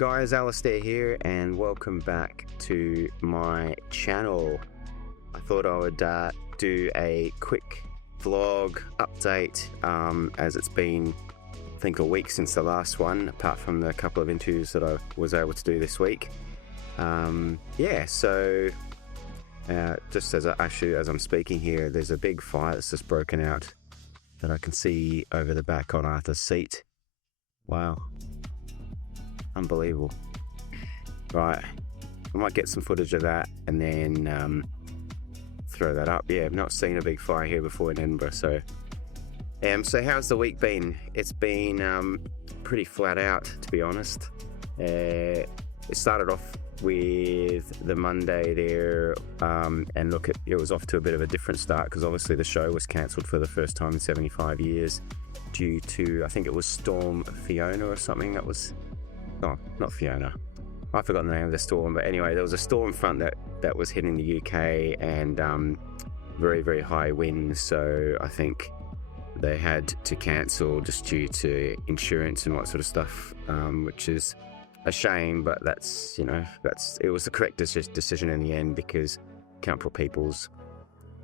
guys, Alistair here, and welcome back to my channel. I thought I would do a quick vlog update as it's been, I think, a week since the last one, apart from the couple of interviews that I was able to do this week. Just as I'm speaking here, there's a big fire that's just broken out that I can see over the back on Arthur's seat. Wow. Unbelievable. Right, I might get some footage of that and then throw that up. Yeah, I've not seen a big fire here before in Edinburgh, so how's the week been? It's been pretty flat out, to be honest. It started off with the Monday there, and look, it was off to a bit of a different start because obviously the show was cancelled for the first time in 75 years due to, I think it was Storm Fiona or something. That was, oh, not Fiona, I forgot the name of the storm, but anyway, there was a storm front that was hitting the UK, and very, very high winds, so I think they had to cancel just due to insurance and all that sort of stuff, which is a shame, but it was the correct decision in the end, because can't put people's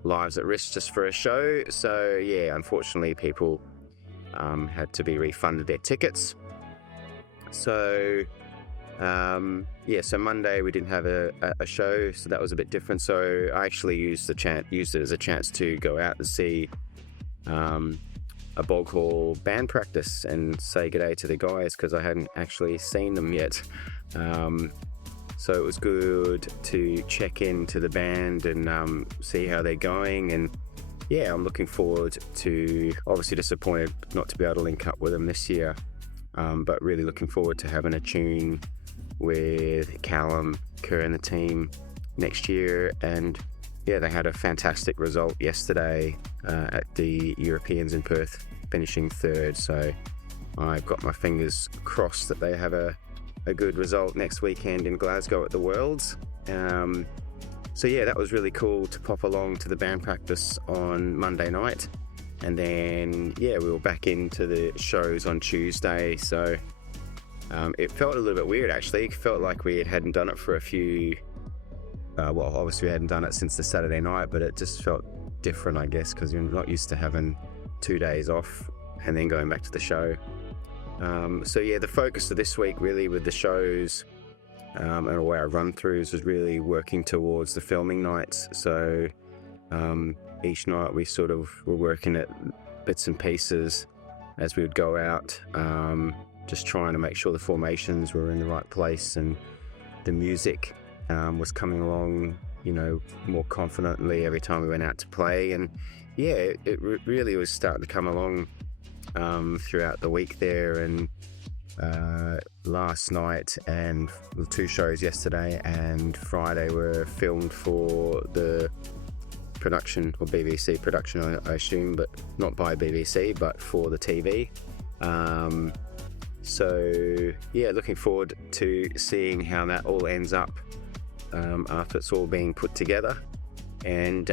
lives at risk just for a show. So yeah, unfortunately people had to be refunded their tickets. So so Monday we didn't have a show, so that was a bit different. So I actually used it as a chance to go out and see a bog hall band practice and say g'day to the guys, because I hadn't actually seen them yet. So it was good to check into the band and see how they're going, and yeah, I'm looking forward to, obviously disappointed not to be able to link up with them this year, but really looking forward to having a tune with Callum, Kerr and the team next year. And yeah, they had a fantastic result yesterday at the Europeans in Perth, finishing third. So I've got my fingers crossed that they have a good result next weekend in Glasgow at the Worlds. So yeah, that was really cool to pop along to the band practice on Monday night. And then, yeah, we were back into the shows on Tuesday. So it felt a little bit weird, actually. It felt like we hadn't done it for a few... well, obviously we hadn't done it since the Saturday night, but it just felt different, I guess, because you're not used to having 2 days off and then going back to the show. So yeah, the focus of this week really with the shows and the way I run throughs was really working towards the filming nights. So each night we sort of were working at bits and pieces as we would go out, just trying to make sure the formations were in the right place and the music was coming along, more confidently every time we went out to play. And yeah, it really was starting to come along throughout the week there. And last night and the 2 shows yesterday and Friday were filmed for the production, or BBC production, I assume, but not by BBC, but for the TV. So yeah, looking forward to seeing how that all ends up after it's all being put together. And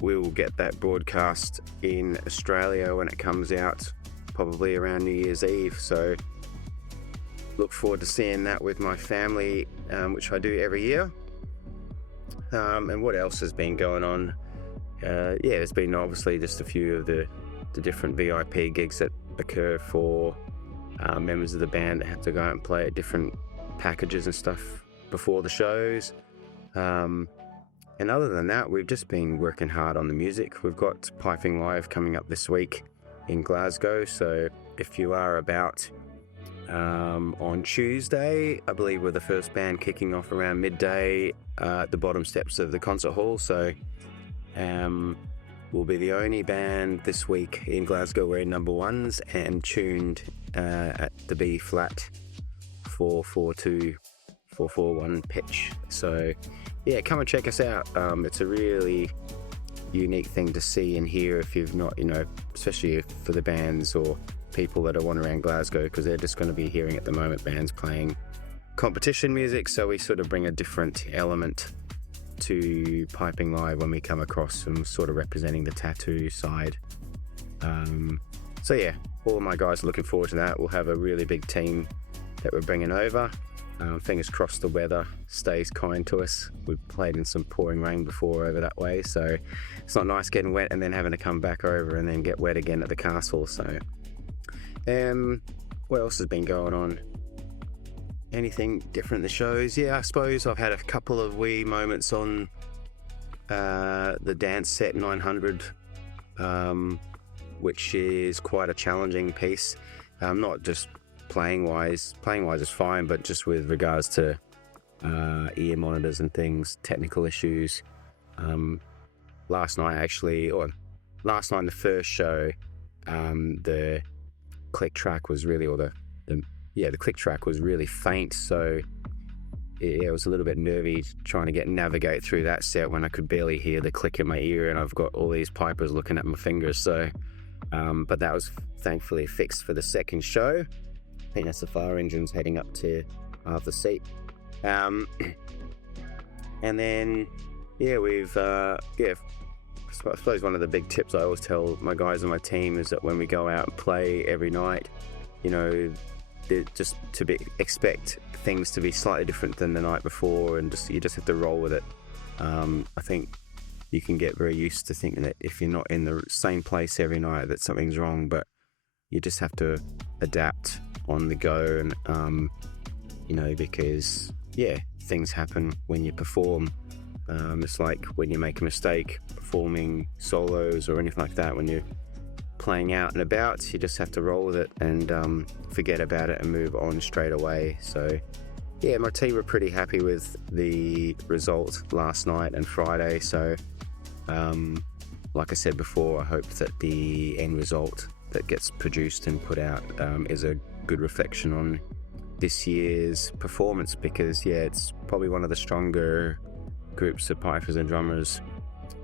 we will get that broadcast in Australia when it comes out, probably around New Year's Eve. So look forward to seeing that with my family, which I do every year. And what else has been going on? Yeah, there's been obviously just a few of the different VIP gigs that occur for members of the band that have to go out and play at different packages and stuff before the shows. And other than that, we've just been working hard on the music. We've got Piping Live coming up this week in Glasgow, so if you are about on Tuesday, I believe we're the first band kicking off around midday at the bottom steps of the concert hall. So we'll be the only band this week in Glasgow wearing number ones and tuned at the B flat 442 441 pitch. So yeah, come and check us out. It's a really unique thing to see and hear if you've not, especially for the bands or people that are wandering around Glasgow, because they're just going to be hearing at the moment bands playing competition music. So we sort of bring a different element to Piping Live when we come across and sort of representing the tattoo side. So yeah, all of my guys are looking forward to that. We'll have a really big team that we're bringing over. Fingers crossed the weather stays kind to us. We've played in some pouring rain before over that way, so it's not nice getting wet and then having to come back over and then get wet again at the castle. So what else has been going on? Anything different in the shows? Yeah, I suppose I've had a couple of wee moments on the dance set 900, which is quite a challenging piece. Not just playing wise is fine, but just with regards to ear monitors and things, technical issues. Last night in the first show, the click track was really, the click track was really faint, so it was a little bit nervy trying to navigate through that set when I could barely hear the click in my ear and I've got all these pipers looking at my fingers. So but that was thankfully fixed for the second show. I think that's the fire engines heading up to the seat. And then we've I suppose one of the big tips I always tell my guys on my team is that when we go out and play every night, just to expect things to be slightly different than the night before, and you just have to roll with it. I think you can get very used to thinking that if you're not in the same place every night that something's wrong, but you just have to adapt on the go, and because things happen when you perform. It's like when you make a mistake performing solos or anything like that. When you're playing out and about, you just have to roll with it and forget about it and move on straight away. So my team were pretty happy with the result last night and Friday. So like I said before, I hope that the end result that gets produced and put out is a good reflection on this year's performance, because it's probably one of the stronger groups of pipers and drummers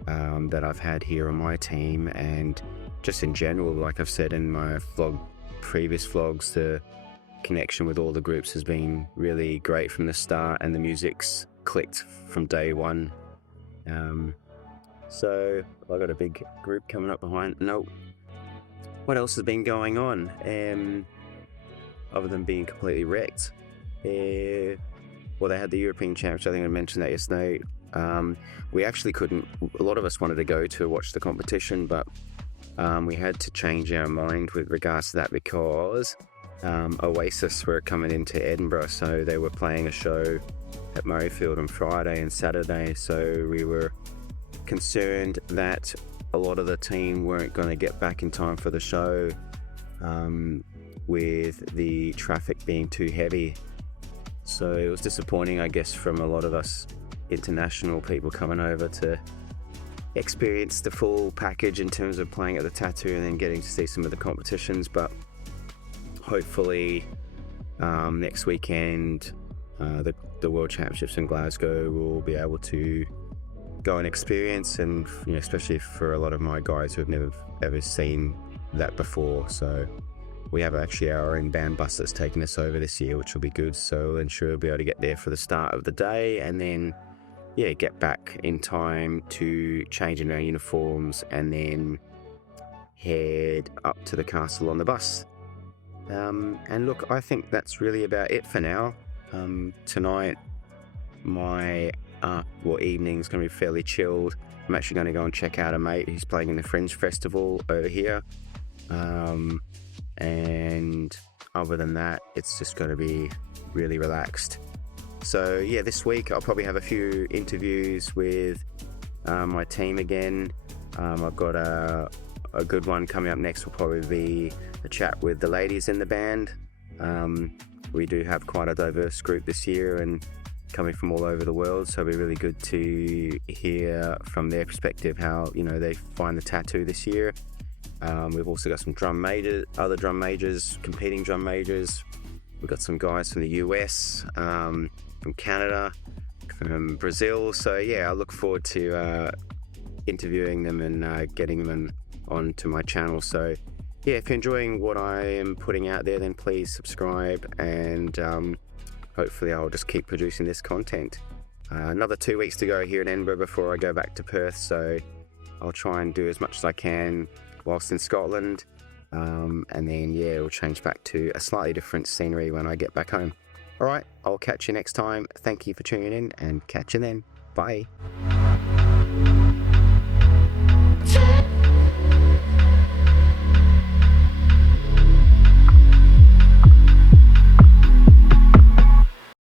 that I've had here on my team, and just in general, like I've said in my previous vlogs, the connection with all the groups has been really great from the start, and the music's clicked from day one. So I've got a big group coming up behind. What else has been going on other than being completely wrecked? Well, they had the European Championship. I think I mentioned that yesterday. We actually couldn't. A lot of us wanted to go to watch the competition, but we had to change our mind with regards to that, because Oasis were coming into Edinburgh, so they were playing a show at Murrayfield on Friday and Saturday. So we were concerned that a lot of the team weren't going to get back in time for the show, with the traffic being too heavy. So it was disappointing, I guess, from a lot of us international people coming over to experience the full package in terms of playing at the Tattoo and then getting to see some of the competitions. But hopefully next weekend, the World Championships in Glasgow, we'll be able to go and experience, and especially for a lot of my guys who have never ever seen that before. So we have actually our own band bus that's taking us over this year, which will be good. So I'm sure we'll be able to get there for the start of the day, and then get back in time to change in our uniforms and then head up to the castle on the bus. And look, I think that's really about it for now. Tonight my evening's going to be fairly chilled. I'm actually going to go and check out a mate who's playing in the Fringe Festival over here. And other than that, it's just going to be really relaxed. So this week I'll probably have a few interviews with my team again. I've got a good one coming up next. Will probably be a chat with the ladies in the band. We do have quite a diverse group this year and coming from all over the world, so it'll be really good to hear from their perspective how they find the Tattoo this year. We've also got some other drum majors, competing drum majors. We've got some guys from the US, from Canada, from Brazil. So I look forward to interviewing them and getting them onto my channel. So if you're enjoying what I am putting out there, then please subscribe, and hopefully I'll just keep producing this content. Another 2 weeks to go here in Edinburgh before I go back to Perth, so I'll try and do as much as I can whilst in Scotland. And then, yeah, we'll change back to a slightly different scenery when I get back home. All right, I'll catch you next time. Thank you for tuning in, and catch you then. Bye.